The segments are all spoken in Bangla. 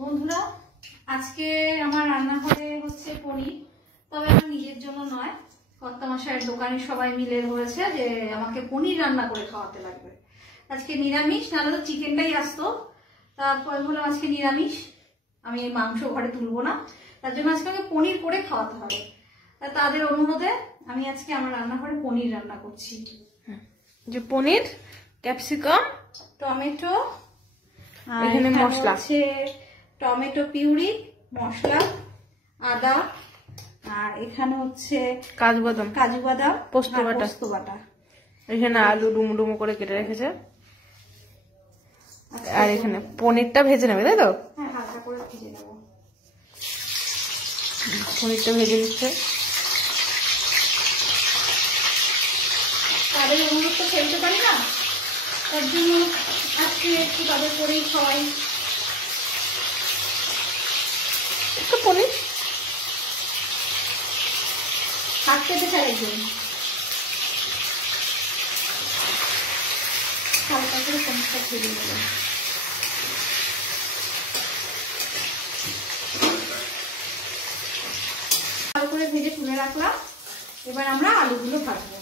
বন্ধুরা, আজকে আমার রান্নাঘরে হচ্ছে পনির, তবে আমার নিজের জন্য নয়, কর্তামশাইয়ের দোকানে সবাই মিলে হয়েছে যে আমাকে পনির রান্না করে খাওয়াতে লাগবে। আজকে নিরামিষ, নাহলে তো চিকেনটাই আসতো। তারপর বললাম আজকে নিরামিষ, আমি মাংস ঘরে তুলবো না, তার জন্য আজকে আমাকে পনির করে খাওয়াতে হবে। তাদের অনুরোধে আমি আজকে আমার রান্নাঘরে পনির রান্না করছি। যে পনির, ক্যাপসিকাম, টমেটো, এখানে মশলা আছে, টমেটো পিউরি, মশলা, আদা, আর এখানে হচ্ছে কাজু বাদাম, পোস্ত বাটা। এখানে আলু ডুমো ডুমো করে কেটে রেখেছে। আর এখানে পনিরটা ভেজে নেবে, তাই তো? হ্যাঁ, হালকা করে ভেজে নেব। পনিরটা ভেজে নিচ্ছে। তাদের অনুরোধ তো ফেলতে পারি না, তার জন্য আজকে একটু তাদের করেই খাওয়াই। একটু পনির হাত পেতে চাই একজন, হালকা করে পনিরটা ভেজে নেব। ভালো করে ভেজে তুলে রাখলাম। এবার আমরা আলুগুলো ভাজবো।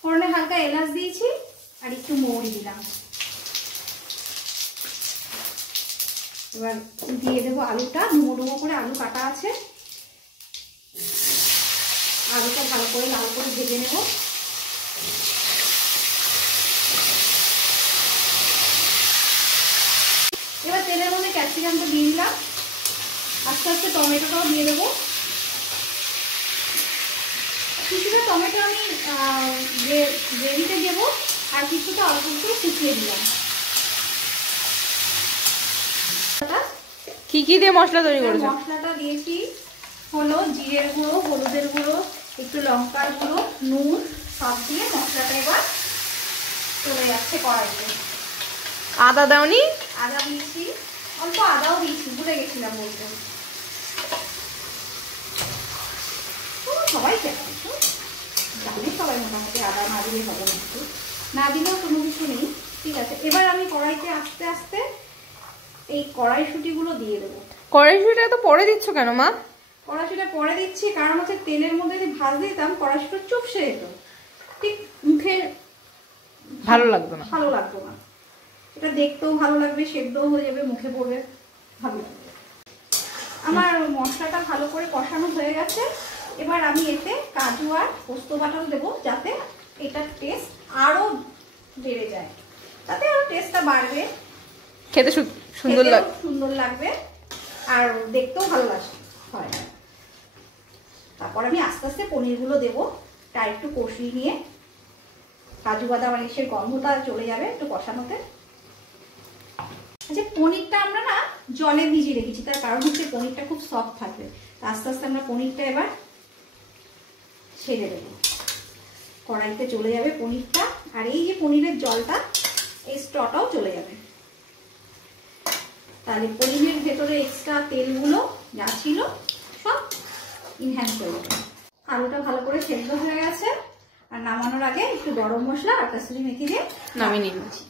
ফোড়নে হালকা এলাচ দিয়েছি আর একটু মৌরি দিলাম। এবার দিয়ে দেবো আলুটা, ডুমো ডুমো করে আলু কাটা আছে। আলুটা ভালো করে লাল করে ভেজে নেব। এবার তেলের মধ্যে ক্যাপসিকামটা দিয়ে দিলাম, আস্তে আস্তে টমেটোটাও দিয়ে দেবো। কিছুটা টমেটো আমি গ্রেভিতে দেবো, আর কিছুটা অল্প একটু শুকিয়ে দিলাম। কি কি দিয়ে মশলা তৈরি করেছো? মশলাটা দিয়েছি হলো জিরের গুঁড়ো, হলুদের গুঁড়ো, একটু লঙ্কার গুঁড়ো, নুন, সব দিয়ে মশলাটা এবার চলে যাচ্ছে কড়াইতে। আদা দাওনি? আদা দিয়েছি, অল্প আদাও দিয়েছি, ভুলে গেছিলাম বলতে। সবাই জানে সবাই মোটামুটি আদা না দিলে হবে না, একটু না দিলেও কোনো কিছু নেই, ঠিক আছে। এবার আমি কড়াইতে আস্তে আস্তে এই কড়াইশুঁটিগুলো দিয়ে দেবো। কড়াইশুঁটিটা তো পরে দিচ্ছ কেন মা? কড়াইশুঁটিটা পরে দিচ্ছি কারণ হচ্ছে তেলের মধ্যে যদি ভাজ দিতাম কড়াইশুঁটি চুপসে যেত, ঠিক মুখে ভালো লাগতো না। এটা দেখতেও ভালো লাগবে, সেদ্ধও হয়ে যাবে, মুখে পড়বে, ভালো লাগবে। আমার মশলাটা ভালো করে কষানো হয়ে গেছে। এবার আমি এতে কাজু আর পোস্ত বাটাও দেবো, যাতে এটার টেস্ট আরো বেড়ে যায়, তাতে আরো টেস্টটা বাড়বে, খেতে সুন্দর লাগবে, আর দেখতেও ভালো হয়। তারপর আমি আস্তে আস্তে পনিরগুলো দেবো, তা একটু কষিয়ে নিয়ে কাজু বাদাম আর এসে গন্ধটা চলে যাবে একটু কষানোতে। আচ্ছা, পনিরটা আমরা না জলে ভিজিয়ে রেখেছি, তার কারণ হচ্ছে পনিরটা খুব সফট থাকবে। আস্তে আস্তে আমরা পনিরটা এবার ছেড়ে দেবো, কড়াইতে চলে যাবে পনিরটা, আর এই যে পনিরের জলটা, এই স্টটাও চলে যাবে। তাহলে পনিরের ভেতরে এক্সট্রা তেলগুলো যা ছিল সব ইনহ্যান্স হয়ে যাবে। আলুটা ভালো করে সেদ্ধ হয়ে গেছে, আর নামানোর আগে একটু গরম মশলা আর কাসুরি মেথি দিয়ে নামিয়ে নিয়েছি।